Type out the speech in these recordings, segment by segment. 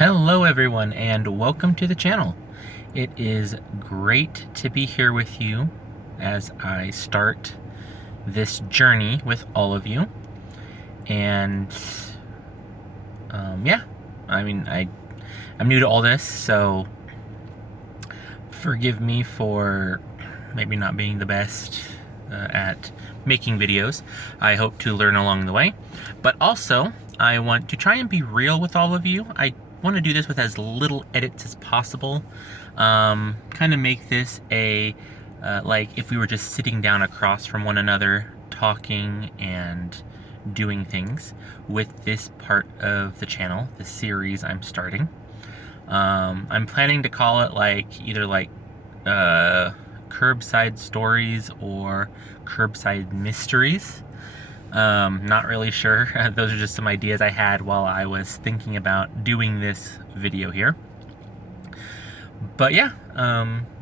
Hello everyone and welcome to the channel. It is great to be here with you as I start this journey with all of you. And yeah, I'm new to all this, so forgive me for maybe not being the best at making videos. I hope to learn along the way, but also I want to try and be real with all of you. I want to do this with as little edits as possible. Kind of make this a like if we were just sitting down across from one another talking and doing things with this part of the channel, the series I'm starting. I'm planning to call it either Curbside Stories or Curbside Mysteries. Not really sure. Those are just some ideas I had while I was thinking about doing this video here. But yeah,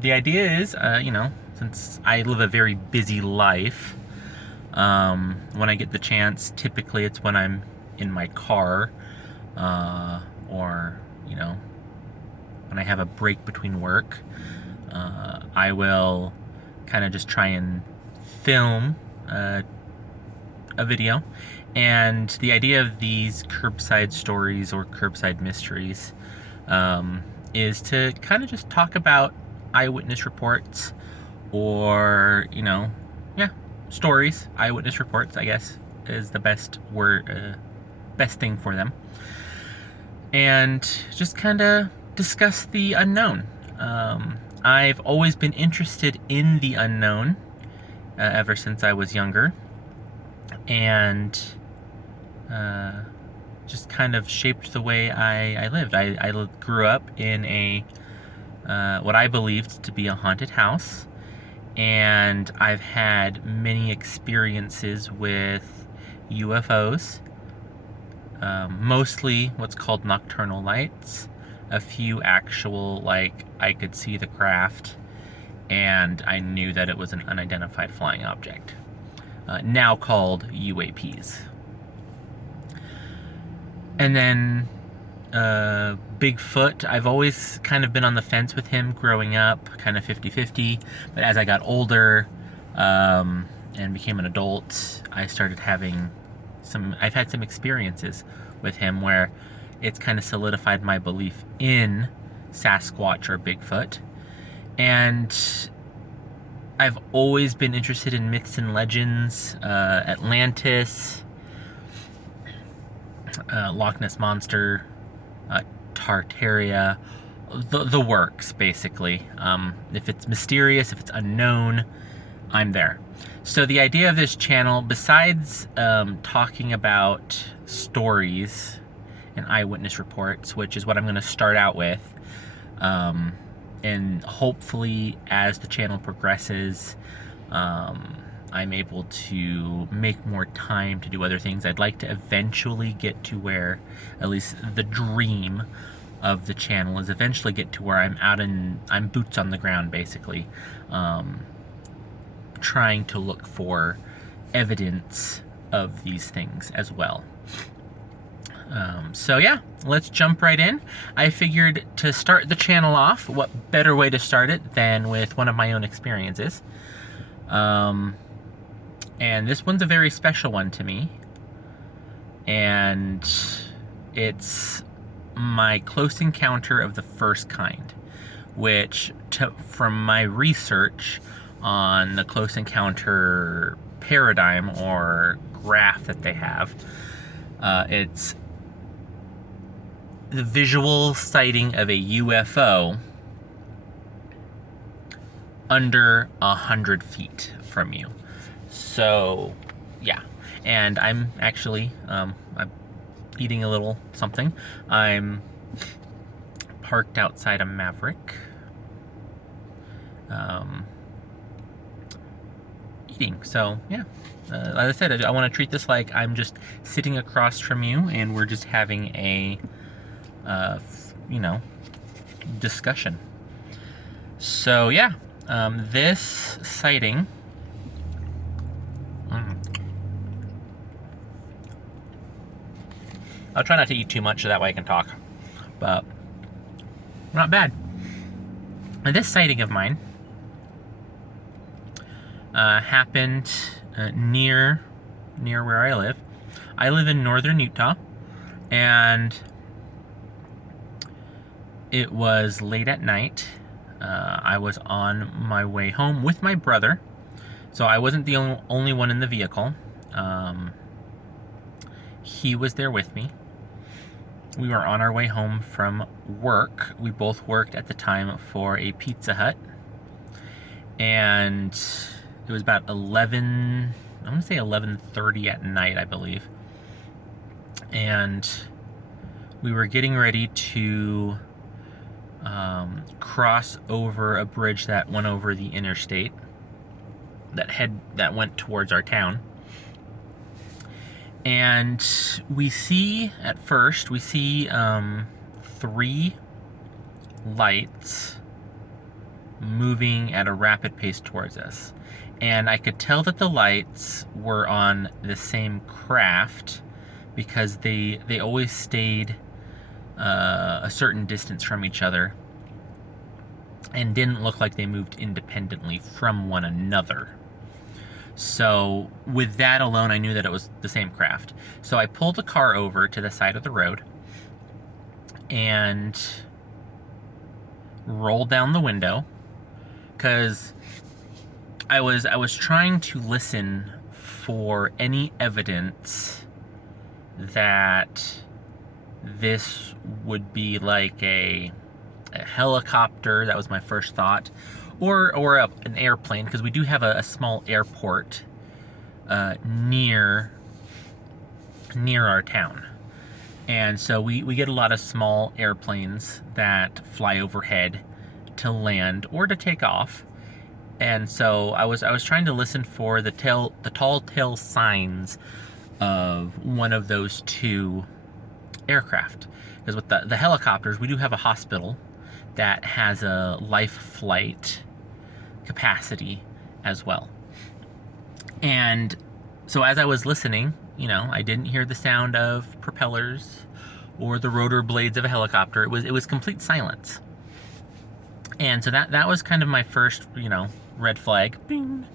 the idea is, since I live a very busy life, when I get the chance, typically it's when I'm in my car, or, when I have a break between work, I will kind of just try and film a video. And the idea of these curbside stories or curbside mysteries is to kind of just talk about eyewitness reports or stories. Eyewitness reports, I guess, is the best word, best thing for them, and just kind of discuss the unknown. I've always been interested in the unknown ever since I was younger, and just kind of shaped the way I lived. I grew up in a what I believed to be a haunted house, and I've had many experiences with UFOs, mostly what's called nocturnal lights, a few actual, I could see the craft and I knew that it was an unidentified flying object. Now called UAPs. And then Bigfoot, I've always kind of been on the fence with him growing up, kind of 50-50, but as I got older and became an adult, I've had some experiences with him where it's kind of solidified my belief in Sasquatch or Bigfoot. And I've always been interested in myths and legends, Atlantis, Loch Ness Monster, Tartaria, the works, basically. If it's mysterious, if it's unknown, I'm there. So the idea of this channel, besides talking about stories and eyewitness reports, which is what I'm going to start out with, and hopefully as the channel progresses, I'm able to make more time to do other things. I'd like to eventually get to where, at least the dream of the channel is eventually get to where I'm boots on the ground, basically, trying to look for evidence of these things as well. So yeah, let's jump right in. I figured to start the channel off, what better way to start it than with one of my own experiences. And this one's a very special one to me. And it's my close encounter of the first kind, which, from my research on the close encounter paradigm or graph that they have, it's the visual sighting of a UFO under 100 feet from you. So yeah, and I'm actually I'm eating a little something. I'm parked outside a Maverick, eating. So yeah, like I said, I want to treat this like I'm just sitting across from you and we're just having a discussion. So yeah, this sighting, I'll try not to eat too much so that way I can talk. but not bad. And this sighting of mine happened near where I live. I live in northern Utah, and it was late at night. I was on my way home with my brother, so I wasn't the only one in the vehicle. He was there with me. We were on our way home from work. We both worked at the time for a Pizza Hut, and it was about 11:30 at night, I believe. And we were getting ready to cross over a bridge that went over the interstate that went towards our town. And we see 3 lights moving at a rapid pace towards us. And I could tell that the lights were on the same craft because they always stayed a certain distance from each other and didn't look like they moved independently from one another. So with that alone, I knew that it was the same craft. So I pulled the car over to the side of the road and rolled down the window, because I was trying to listen for any evidence that this would be like a helicopter. That was my first thought. Or an airplane, because we do have a small airport near our town. And so we get a lot of small airplanes that fly overhead to land or to take off. And so I was trying to listen for the tall tale signs of one of those 2 aircraft. Because with the helicopters, we do have a hospital that has a life flight capacity as well. And so as I was listening, I didn't hear the sound of propellers or the rotor blades of a helicopter. It was complete silence. And so that was kind of my first, red flag, bing,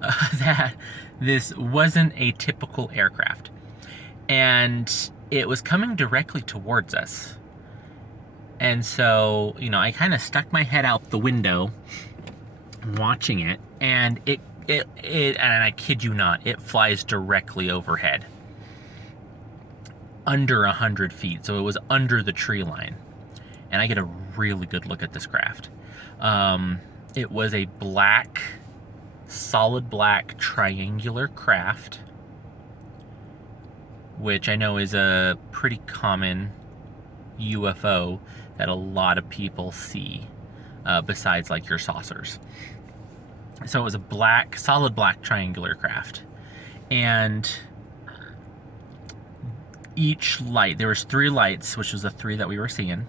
that this wasn't a typical aircraft. And it was coming directly towards us. And so, I kind of stuck my head out the window watching it, and it and I kid you not, it flies directly overhead. Under 100 feet, so it was under the tree line. And I get a really good look at this craft. It was a solid black triangular craft, which I know is a pretty common UFO that a lot of people see, besides like your saucers. So it was a solid black triangular craft. And each light, there was 3 lights, which was the 3 that we were seeing,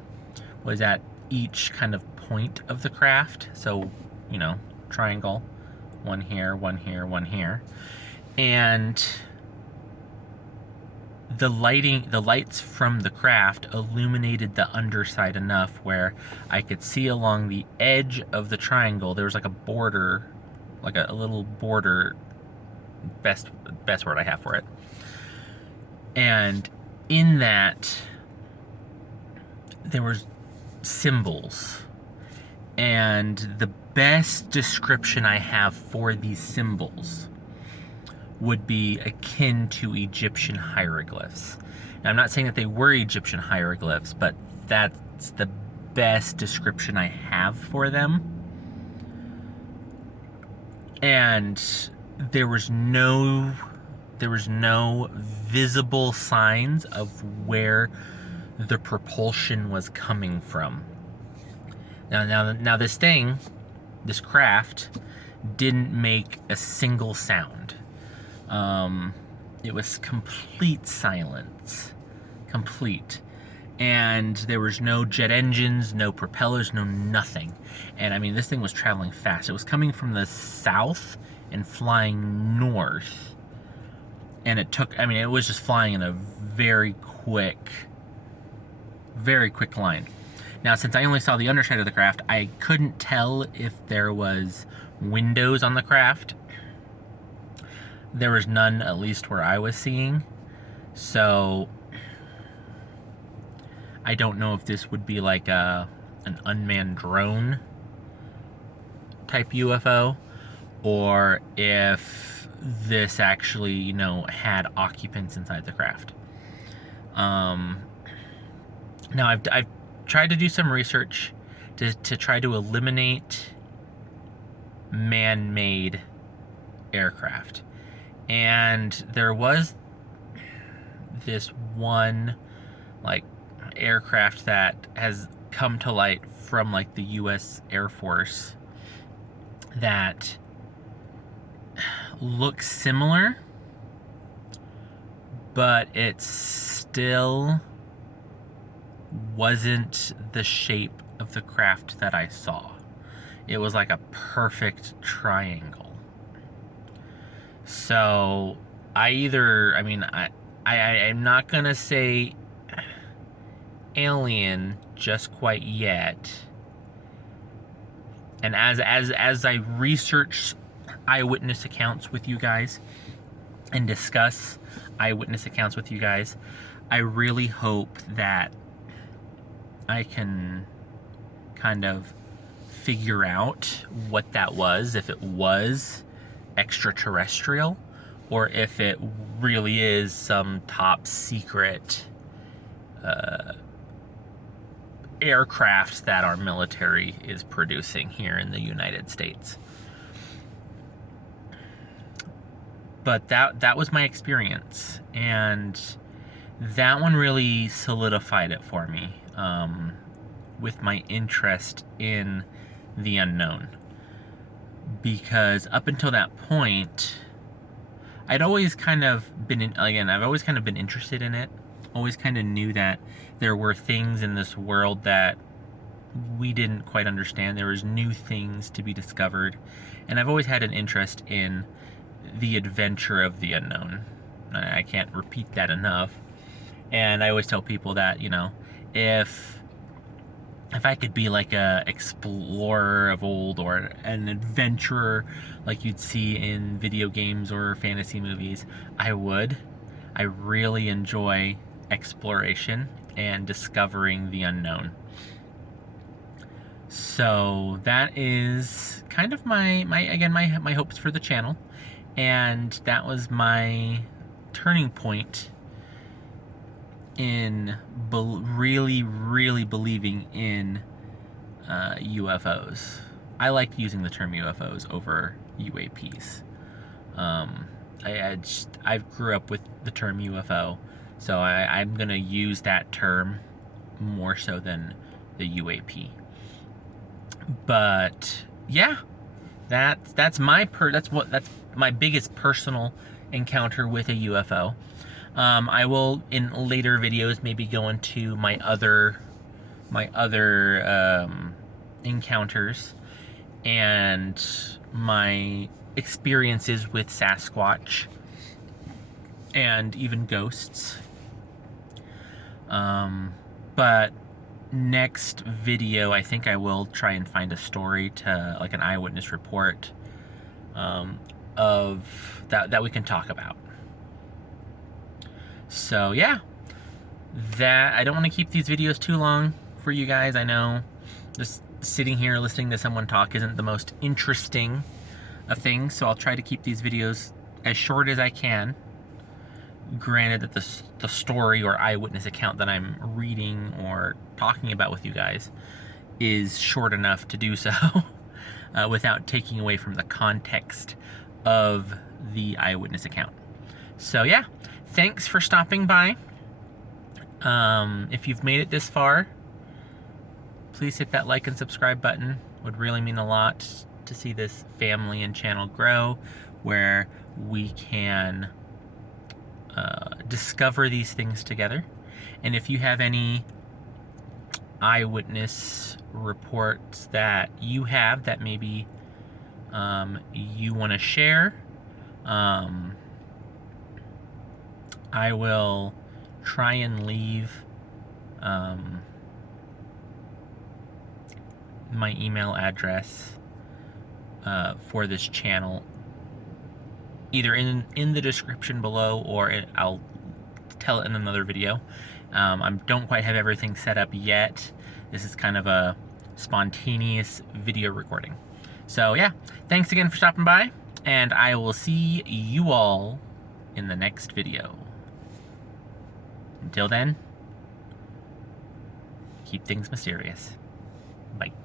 was at each kind of point of the craft. So, triangle, one here, one here, one here. And the lights from the craft illuminated the underside enough where I could see along the edge of the triangle. There was like a border, like a little border, best word I have for it. And in that, there was symbols. And the best description I have for these symbols would be akin to Egyptian hieroglyphs. Now, I'm not saying that they were Egyptian hieroglyphs, but that's the best description I have for them. And there was no visible signs of where the propulsion was coming from. Now this craft didn't make a single sound. It was complete silence. Complete. And there was no jet engines, no propellers, no nothing. And I mean, this thing was traveling fast. It was coming from the south and flying north. And it was just flying in a very quick Very quick line. Now, since I only saw the underside of the craft, I couldn't tell if there was windows on the craft. There was none, at least where I was seeing. So I don't know if this would be like an unmanned drone type UFO, or if this actually, you know, had occupants inside the craft. Now I've tried to do some research to try to eliminate man-made aircraft, and there was this one like aircraft that has come to light from like the US Air Force that looks similar, but it still wasn't the shape of the craft that I saw. It was like a perfect triangle. So I'm not gonna say alien just quite yet. And as I research eyewitness accounts with you guys and discuss eyewitness accounts with you guys, I really hope that I can kind of figure out what that was, if it was extraterrestrial, or if it really is some top secret aircraft that our military is producing here in the United States. But that was my experience, and that one really solidified it for me, with my interest in the unknown. Because up until that point, I've always kind of been interested in it. Always kind of knew that there were things in this world that we didn't quite understand. There was new things to be discovered, and I've always had an interest in the adventure of the unknown. I can't repeat that enough. And I always tell people that, you know, if I could be like a explorer of old, or an adventurer like you'd see in video games or fantasy movies, I would. I really enjoy exploration and discovering the unknown. So that is kind of my hopes for the channel, and that was my turning point in really believing in UFOs. I like using the term UFOs over UAPs. I grew up with the term UFO, so I'm gonna use that term more so than the UAP. But yeah, that's my biggest personal encounter with a UFO. I will, in later videos, maybe go into my other encounters and my experiences with Sasquatch and even ghosts. But next video, I think I will try and find a story to, like, an eyewitness report of that we can talk about. So yeah, I don't want to keep these videos too long for you guys. I know just sitting here listening to someone talk isn't the most interesting of things, so I'll try to keep these videos as short as I can. Granted that the story or eyewitness account that I'm reading or talking about with you guys is short enough to do so without taking away from the context of the eyewitness account. So yeah, thanks for stopping by. If you've made it this far, please hit that like and subscribe button. Would really mean a lot to see this family and channel grow, where we can discover these things together. And if you have any eyewitness reports that you have that maybe you want to share, I will try and leave my email address for this channel either in the description below, or I'll tell it in another video. I don't quite have everything set up yet. This is kind of a spontaneous video recording. So yeah, thanks again for stopping by, and I will see you all in the next video. Until then, keep things mysterious. Bye.